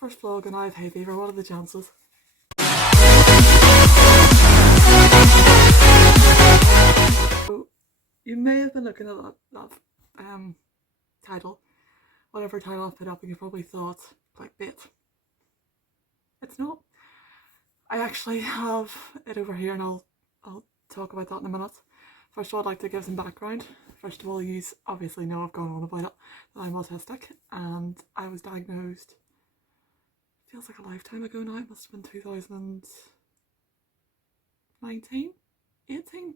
First vlog and I have hay fever, what are the chances? So, you may have been looking at that title, whatever title I've put up, and you probably thought, clickbait. It's not. I actually have it over here and I'll talk about that in a minute. First of all, I'd like to give some background. First of all, you obviously know I've gone on about it, that I'm autistic, and I was diagnosed, feels like a lifetime ago now, it must have been 2019? 18?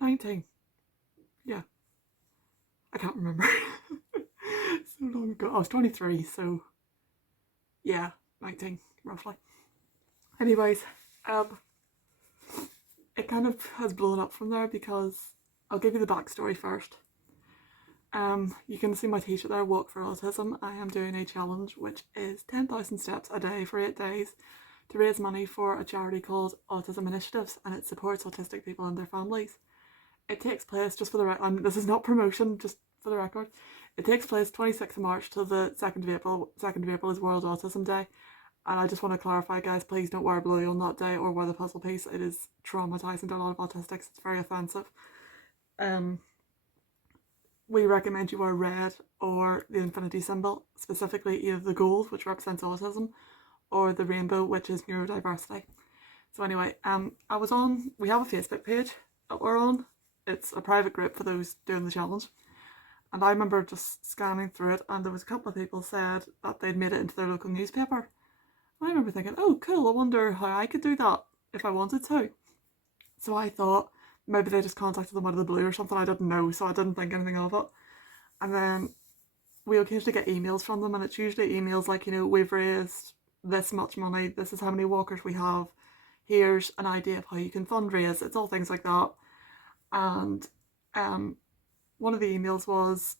19. Yeah. I can't remember. So long ago. I was 23, so yeah, 19, roughly. Anyways, it kind of has blown up from there because I'll give you the backstory first. You can see my t-shirt there, Walk for Autism. I am doing a challenge which is 10,000 steps a day for 8 days to raise money for a charity called Autism Initiatives, and it supports autistic people and their families. It takes place, just for the record, this is not promotion, just for the record, it takes place 26th of March to the 2nd of April. 2nd of April is World Autism Day. And I just want to clarify, guys, please don't wear blue on that day or wear the puzzle piece. It is traumatising to a lot of autistics. It's very offensive. We recommend you wear red or the infinity symbol, specifically either the gold, which represents autism, or the rainbow, which is neurodiversity. So anyway, we have a Facebook page that we're on. It's a private group for those doing the challenge. And I remember just scanning through it, and there was a couple of people said that they'd made it into their local newspaper. I remember thinking, oh cool, I wonder how I could do that if I wanted to. So I thought maybe they just contacted them out of the blue or something, I didn't know, so I didn't think anything of it. And then we occasionally get emails from them, and it's usually emails like, we've raised this much money, this is how many walkers we have, here's an idea of how you can fundraise. It's all things like that. And one of the emails was,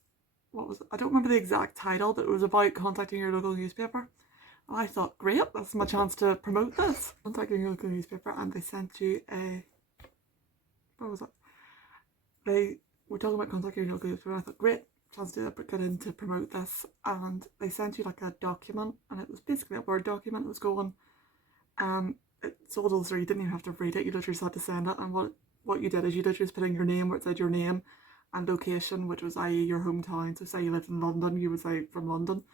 I don't remember the exact title, but it was about contacting your local newspaper. And I thought, great, that's my chance to promote this. Contacting your local newspaper, and they sent you what was it? They were talking about contacting your local newspaper, and I thought, great, chance to get in to promote this. And they sent you like a document, and it was basically a Word document that was going, it's so little, so you didn't even have to read it, you literally just had to send it. And what you did is you literally just put in your name where it said your name, and location, which was i.e. your hometown. So say you lived in London, you would say from London.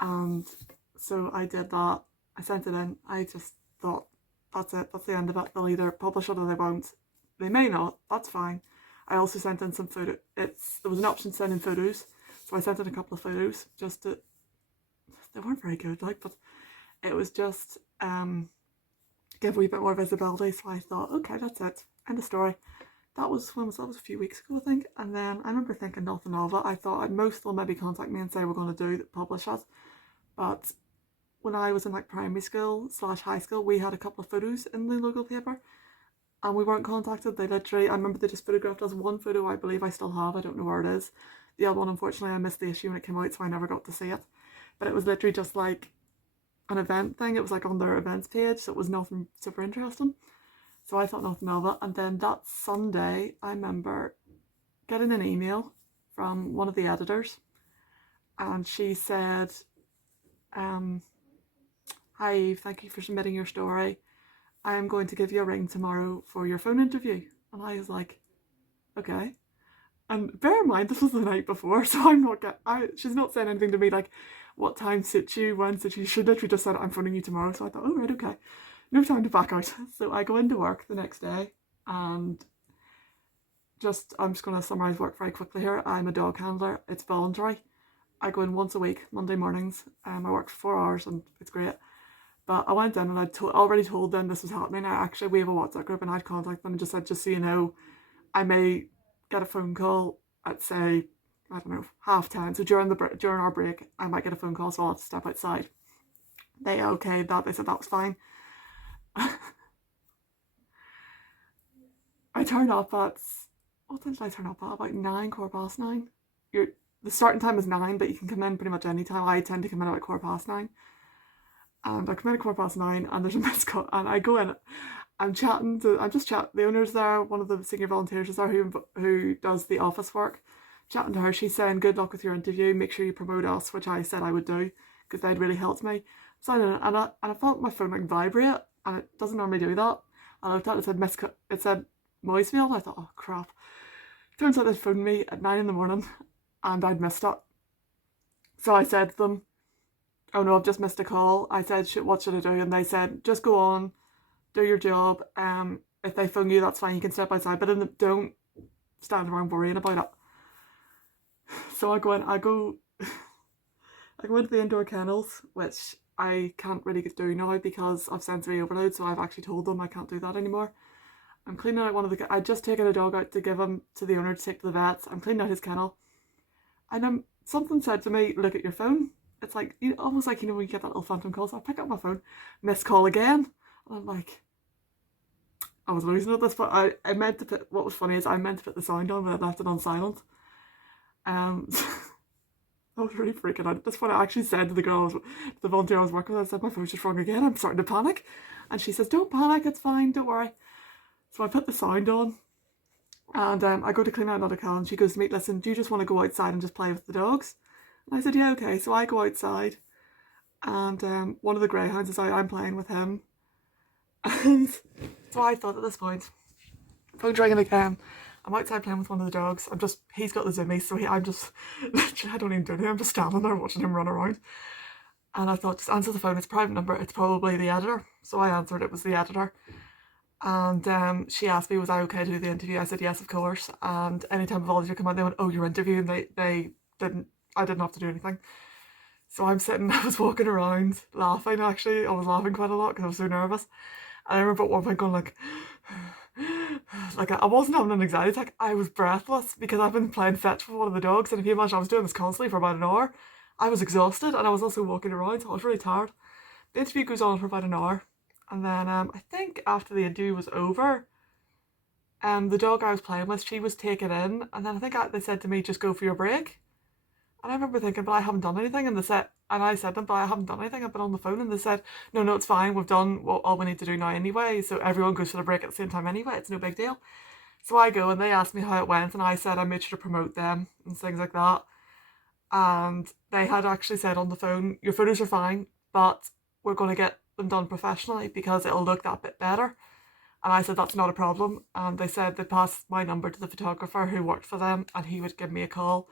And so I did that, I sent it in. I just thought, that's it, that's the end of it. They'll either publish it or they won't. They may not, that's fine. I also sent in some photos. There was an option to send in photos, so I sent in a couple of photos, they weren't very good, but it was just give a wee bit more visibility. So I thought, okay, that's it, end of story. That was a few weeks ago, I think. And then I remember thinking nothing of it. I thought most will maybe contact me and say we're going to publish it. But when I was in primary school / high school, we had a couple of photos in the local paper, and we weren't contacted. I remember they just photographed us. One photo I believe I still have, I don't know where it is. The other one, unfortunately, I missed the issue when it came out, so I never got to see it. But it was literally just like an event thing. It was like on their events page, so it was nothing super interesting. So I thought nothing of it. And then that Sunday, I remember getting an email from one of the editors, and she said, hi Eve, thank you for submitting your story. I am going to give you a ring tomorrow for your phone interview. And I was like, okay. And bear in mind, this was the night before, so she's not saying anything to me like, what time suits you, when suits you. She literally just said, I'm phoning you tomorrow. So I thought, oh right, okay. No time to back out. So I go into work the next day, and I'm just going to summarise work very quickly here. I'm a dog handler. It's voluntary. I go in once a week, Monday mornings. I work for 4 hours and it's great. But I went in and I'd already told them this was happening. We have a WhatsApp group, and I'd contact them and just said, just so you know, I may get a phone call at, say, I don't know, 10:30. So during our break, I might get a phone call, so I'll have to step outside. They okayed that. They said that was fine. I turned up at, what time did I turn up at? About 9, 9:15. The starting time is 9, but you can come in pretty much any time. I tend to come in about 9:15. And I come in at 9:15, and there's a missed call, and I go in, I'm chatting, the owner's there, one of the senior volunteers is there who does the office work. chatting to her, she's saying good luck with your interview, make sure you promote us, which I said I would do because they'd really helped me. So I felt my phone like vibrate, and it doesn't normally do that. And I looked at it, it said voicemail, and I thought, oh crap. Turns out they'd phoned me at 9 in the morning and I'd missed it. So I said to them, oh no, I've just missed a call. I said, what should I do? And they said, just go on, do your job. If they phone you, that's fine, you can step outside, but don't stand around worrying about it. So I go into the indoor kennels, which I can't really do now because of sensory overload, so I've actually told them I can't do that anymore. I'm cleaning out I'd just taken a dog out to give him to the owner to take to the vets. I'm cleaning out his kennel. And something said to me, look at your phone. It's like, almost like, when you get that little phantom call. So I pick up my phone, missed call again. And I'm like, I was losing at this point. I meant to put, what was funny is I meant to put the sound on, but I left it on silent. I was really freaking out. At this point, I actually said to the volunteer I was working with, I said, my phone's just rung again. I'm starting to panic. And she says, don't panic, it's fine, don't worry. So I put the sound on, and I go to clean out another kennel, and she goes to me, listen, do you just want to go outside and just play with the dogs? And I said, yeah, okay. So I go outside, and one of the greyhounds is out, I'm playing with him. And so I thought at this point, phone's ringing again. I'm outside playing with one of the dogs. He's got the zoomies, so I don't even do anything. I'm just standing there watching him run around. And I thought, just answer the phone, it's a private number, it's probably the editor. So I answered, it was the editor. And she asked me, was I okay to do the interview? I said, yes, of course. And anytime a volunteer come out, they went, oh, you're interviewing. I didn't have to do anything. So I was walking around laughing, actually. I was laughing quite a lot because I was so nervous. And I remember at one point going like I wasn't having an anxiety attack. I was breathless because I've been playing fetch with one of the dogs. And if you imagine, I was doing this constantly for about an hour. I was exhausted, and I was also walking around, so I was really tired. The interview goes on for about an hour. And then I think after the interview was over, the dog I was playing with, she was taken in, and then I think they said to me, just go for your break. And I remember thinking, but I haven't done anything. And I said to them, but I haven't done anything. I've been on the phone. And they said, no, it's fine. We've done all we need to do now anyway. So everyone goes for the break at the same time anyway. It's no big deal. So I go, and they asked me how it went, and I said I made sure to promote them and things like that. And they had actually said on the phone, your photos are fine, but we're going to get them done professionally because it'll look that bit better. And I said, that's not a problem. And they said they passed my number to the photographer who worked for them, and he would give me a call.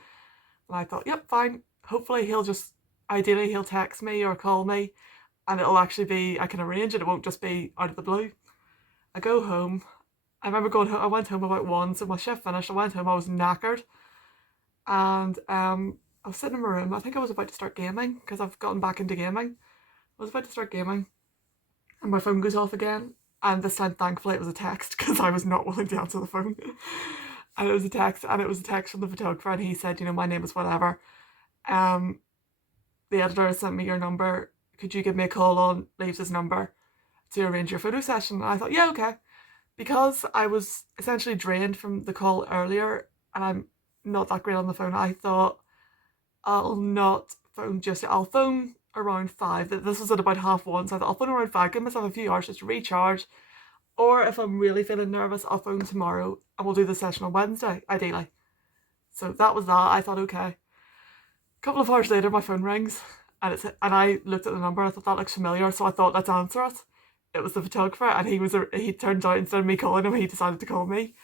And I thought, yep, fine. Hopefully ideally he'll text me or call me, and it'll actually be, I can arrange it. It won't just be out of the blue. I go home. I remember going home, I went home about 1, so my shift finished. I went home, I was knackered. And I was sitting in my room. I think I was about to start gaming because I've gotten back into gaming. I was about to start gaming, and my phone goes off again. And this time, thankfully, it was a text because I was not willing to answer the phone. And it was a text from the photographer, and he said, my name is whatever. The editor sent me your number. Could you give me a call on, leaves his number, to arrange your photo session? And I thought, yeah, okay. Because I was essentially drained from the call earlier, and I'm not that great on the phone, I thought, I'll not phone just yet. I'll phone around 5. This was at about 1:30, so I thought I'll phone around 5, give myself a few hours just to recharge. Or if I'm really feeling nervous, I'll phone tomorrow and we'll do the session on Wednesday, ideally. So that was that. I thought, okay. A couple of hours later, my phone rings, and I looked at the number. I thought that looks familiar, so I thought, let's answer it. It was the photographer, and he turned out, instead of me calling him, he decided to call me.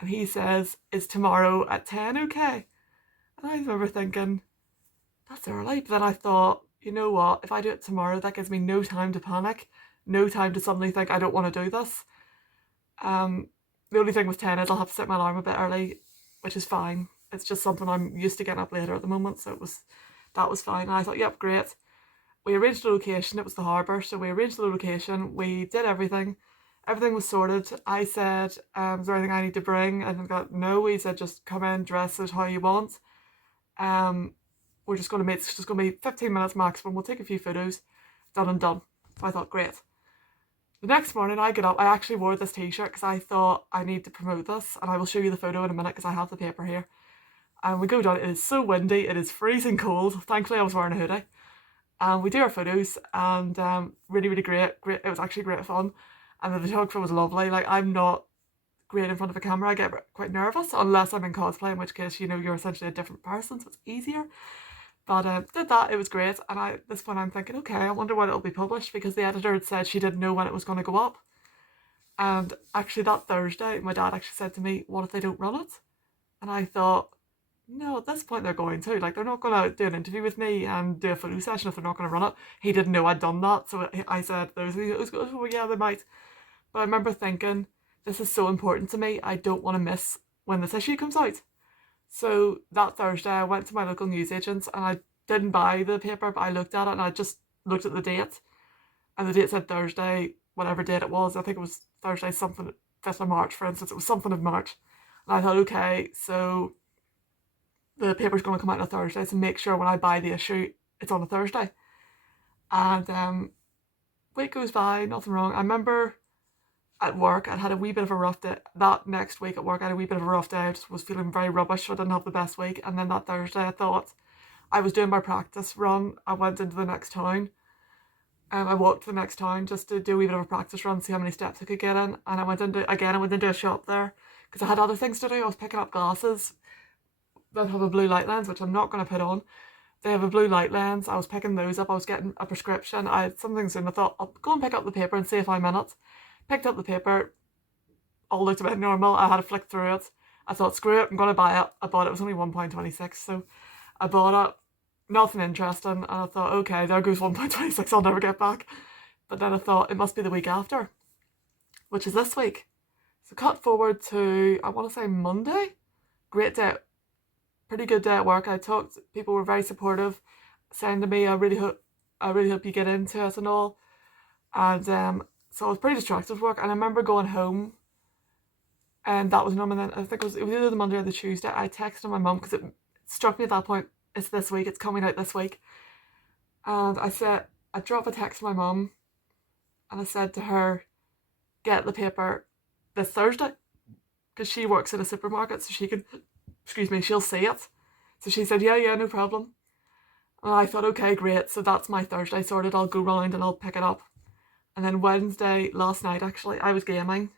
And he says, is tomorrow at 10 okay? And I remember thinking, that's early. But then I thought, you know what, if I do it tomorrow, that gives me no time to panic, no time to suddenly think I don't want to do this. The only thing with 10 is I'll have to set my alarm a bit early, which is fine. It's just something I'm used to getting up later at the moment, so that was fine. And I thought, yep, great. We arranged the location. It was the harbour, so we arranged the location. We did everything. Everything was sorted. I said, is there anything I need to bring? And I got no. He said, just come in, dress it how you want. We're just going to make, it's just going to be 15 minutes maximum. We'll take a few photos. Done and done. So I thought, great. The next morning I get up, I actually wore this t-shirt because I thought I need to promote this, and I will show you the photo in a minute because I have the paper here. And we go down, it is so windy, it is freezing cold. Thankfully I was wearing a hoodie. And we do our photos, and really, really great. It was actually great fun. And the photographer was lovely. Like, I'm not great in front of a camera. I get quite nervous unless I'm in cosplay, in which case, you know, you're essentially a different person, so it's easier. But did that, it was great. And at this point I'm thinking, okay, I wonder when it'll be published, because the editor had said she didn't know when it was going to go up. And actually that Thursday, my dad actually said to me, what if they don't run it? And I thought, no, at this point they're going to. Like, they're not going to do an interview with me and do a photo session if they're not going to run it. He didn't know I'd done that, so I said, oh yeah, they might. But I remember thinking, this is so important to me, I don't want to miss when this issue comes out. So that Thursday I went to my local newsagents and I didn't buy the paper, but I looked at it and I just looked at the date. And the date said Thursday, whatever date it was. I think it was Thursday something, 5th of March, for instance. It was something of March. And I thought, okay, so the paper's going to come out on a Thursday, so make sure when I buy the issue, it's on a Thursday. And week goes by, nothing wrong. I remember at work, I'd had a wee bit of a rough day. That next week at work, I had a wee bit of a rough day. I just was feeling very rubbish, so I didn't have the best week. And then that Thursday, I thought, I was doing my practice run. I went into the next town. I walked to the next town just to do a wee bit of a practice run, see how many steps I could get in. And I went into a shop there because I had other things to do. I was picking up glasses that have a blue light lens, which I'm not going to put on. They have a blue light lens. I was picking those up. I was getting a prescription. I had some things in. I thought, I'll go and pick up the paper and see if I'm in it. Picked up the paper. All looked a bit normal. I had to flick through it. I thought, screw it, I'm going to buy it. I bought it. It was only £1.26, so I bought it. Nothing interesting. And I thought, okay, there goes £1.26. I'll never get back. But then I thought, it must be the week after, which is this week. So cut forward to, I want to say Monday. Great day. Pretty good day at work. I talked, people were very supportive, saying to me, I really hope you get into it and all. And so I was pretty distracted with work. And I remember going home, and that was normal. Then I think it was either the Monday or the Tuesday. I texted my mum because it struck me at that point, it's this week, it's coming out this week. And I dropped a text to my mum, and I said to her, get the paper this Thursday, because she works in a supermarket, so she can, she'll see it. So she said, yeah, no problem. And I thought, okay, great, so that's my Thursday sorted. I'll go round and I'll pick it up. And then Wednesday, last night actually, I was gaming.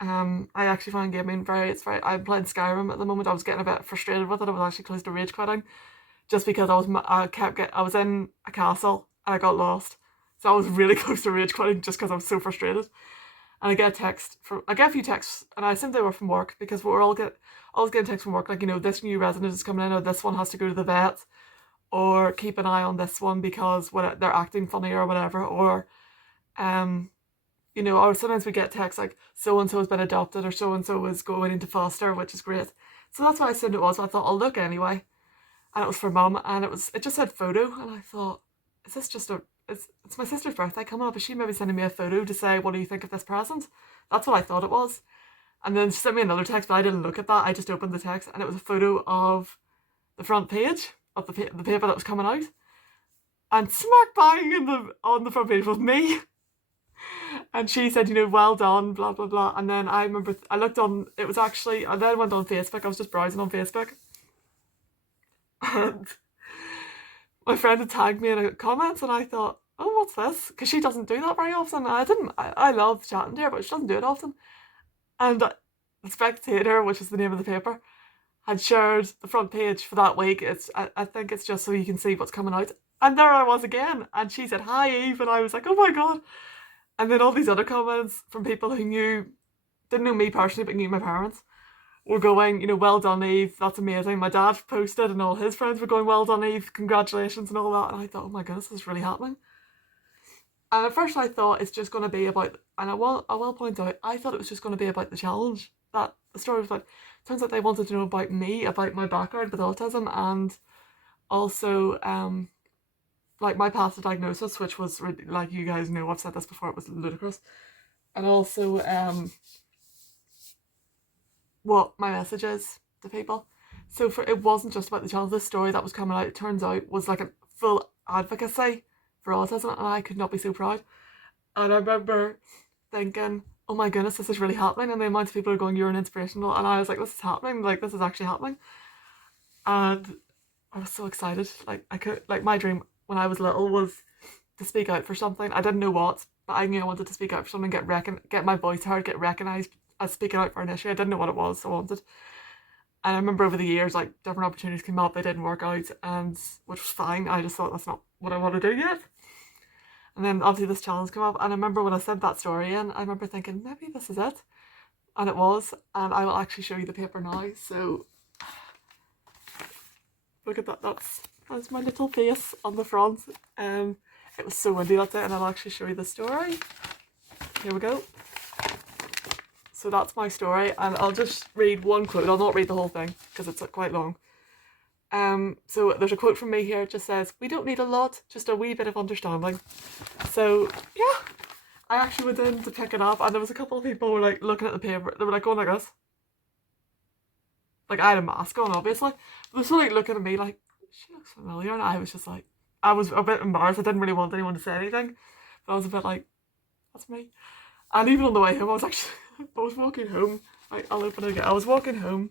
I actually find gaming I'm playing Skyrim at the moment. I was getting a bit frustrated with it. I was actually close to rage quitting, just because I was in a castle and I got lost. So I was really close to rage quitting just because I was so frustrated. And I get a few texts, and I assume they were from work, because we're all getting texts from work, like, you know, this new resident is coming in, or this one has to go to the vet, or keep an eye on this one because they're acting funny or whatever, or you know, or sometimes we get texts like, so and so has been adopted, or so and so is going into foster, which is great. So that's what I assumed it was. So I thought, I'll look anyway, and it was for mum, and it just said photo, and I thought, is this just it's my sister's birthday coming up, is she maybe sending me a photo to say, what do you think of this present? That's what I thought it was. And then she sent me another text, but I didn't look at that. I just opened the text, and it was a photo of the front page of the paper that was coming out, and smack bang on the front page was me. And she said, you know, well done, blah blah blah. And then I remember I looked on, it was actually, I then went on Facebook. I was just browsing on Facebook, and my friend had tagged me in a comment, and I thought, oh, what's this? Because she doesn't do that very often. I love chatting to her, but she doesn't do it often. And the Spectator, which is the name of the paper, had shared the front page for that week. I think it's just so you can see what's coming out. And there I was again, and she said, hi Eve, and I was like, oh my god. And then all these other comments from people who didn't know me personally, but knew my parents, were going, you know, well done Eve, that's amazing. My dad posted, and all his friends were going, well done Eve, congratulations and all that. And I thought, oh my goodness, this is really happening. And at first I thought it's just going to be about, and I will point out, I thought it was just going to be about the challenge that the story was about. Turns out they wanted to know about me, about my background with autism, and also like my path to diagnosis, which was really, like you guys know, I've said this before, it was ludicrous. And also what my message is to people. So it wasn't just about the challenge. This story that was coming out, it turns out, was like a full advocacy for autism, and I could not be so proud. And I remember thinking, oh my goodness, this is really happening, and the amount of people are going, you're an inspirational, and I was like, this is happening, like this is actually happening. And I was so excited. Like my dream when I was little was to speak out for something. I didn't know what, but I knew I wanted to speak out for something, get my voice heard, get recognised as speaking out for an issue. I didn't know what it was I wanted. And I remember over the years, like, different opportunities came up, they didn't work out, and which was fine. I just thought that's not what I want to do yet. And then obviously this challenge came up, and I remember when I sent that story in, I remember thinking, maybe this is it. And it was, and I will actually show you the paper now. So look at that, that's my little face on the front. It was so windy that day, and I'll actually show you the story. Here we go. So that's my story, and I'll just read one quote. I'll not read the whole thing because it's quite long. So there's a quote from me here. It just says, "We don't need a lot, just a wee bit of understanding." So yeah, I actually went in to pick it up, and there was a couple of people who were like looking at the paper. They were like going like this. Like, I had a mask on, obviously. They were sort of like looking at me like, she looks familiar, and I was just like, I was a bit embarrassed. I didn't really want anyone to say anything, but I was a bit like, that's me. And even on the way home, I was walking home. I'll open it again. I was walking home.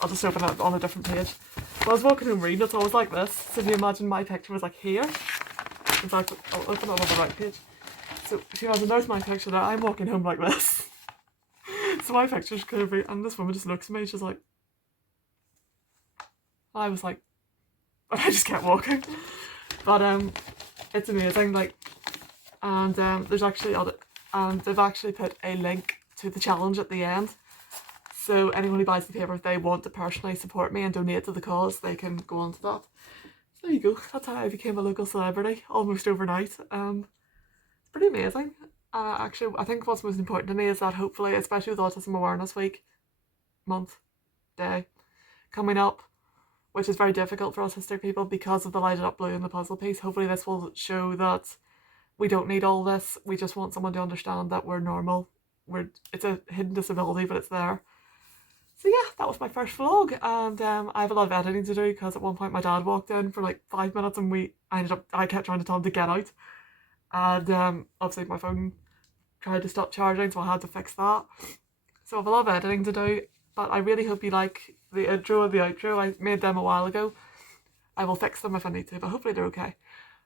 I'll just open it on a different page. But I was walking home reading it, so I was like this. So if you imagine my picture was like here. In fact, I'll open it on the right page. So if you imagine there's my picture there, I'm walking home like this. So my picture's curvy, and this woman just looks at me, she's like, I was like, I just kept walking. But it's amazing, like, and there's actually and they've actually put a link to the challenge at the end. So anyone who buys the paper, if they want to personally support me and donate to the cause, they can go on to that. So there you go. That's how I became a local celebrity almost overnight. It's pretty amazing. Actually, I think what's most important to me is that hopefully, especially with Autism Awareness Week, month, day, coming up, which is very difficult for autistic people because of the lighted up blue and the puzzle piece, hopefully this will show that we don't need all this. We just want someone to understand that we're normal. It's a hidden disability, but it's there. So yeah, that was my first vlog, and I have a lot of editing to do because at one point my dad walked in for like 5 minutes, and I kept trying to tell him to get out, and obviously my phone tried to stop charging, so I had to fix that. So I have a lot of editing to do, but I really hope you like the intro and the outro. I made them a while ago. I will fix them if I need to, but hopefully they're okay.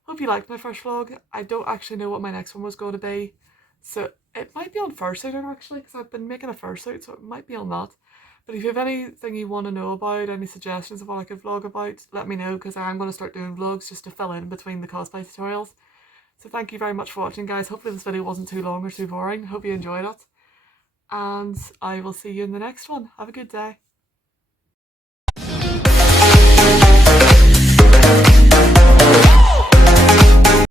Hope you liked my first vlog. I don't actually know what my next one was going to be, so it might be on fursuit actually, because I've been making a fursuit, so it might be on that. But if you have anything you want to know about, any suggestions of what I could vlog about, let me know, because I'm going to start doing vlogs just to fill in between the cosplay tutorials. So thank you very much for watching, guys. Hopefully this video wasn't too long or too boring. Hope you enjoyed it. And I will see you in the next one. Have a good day.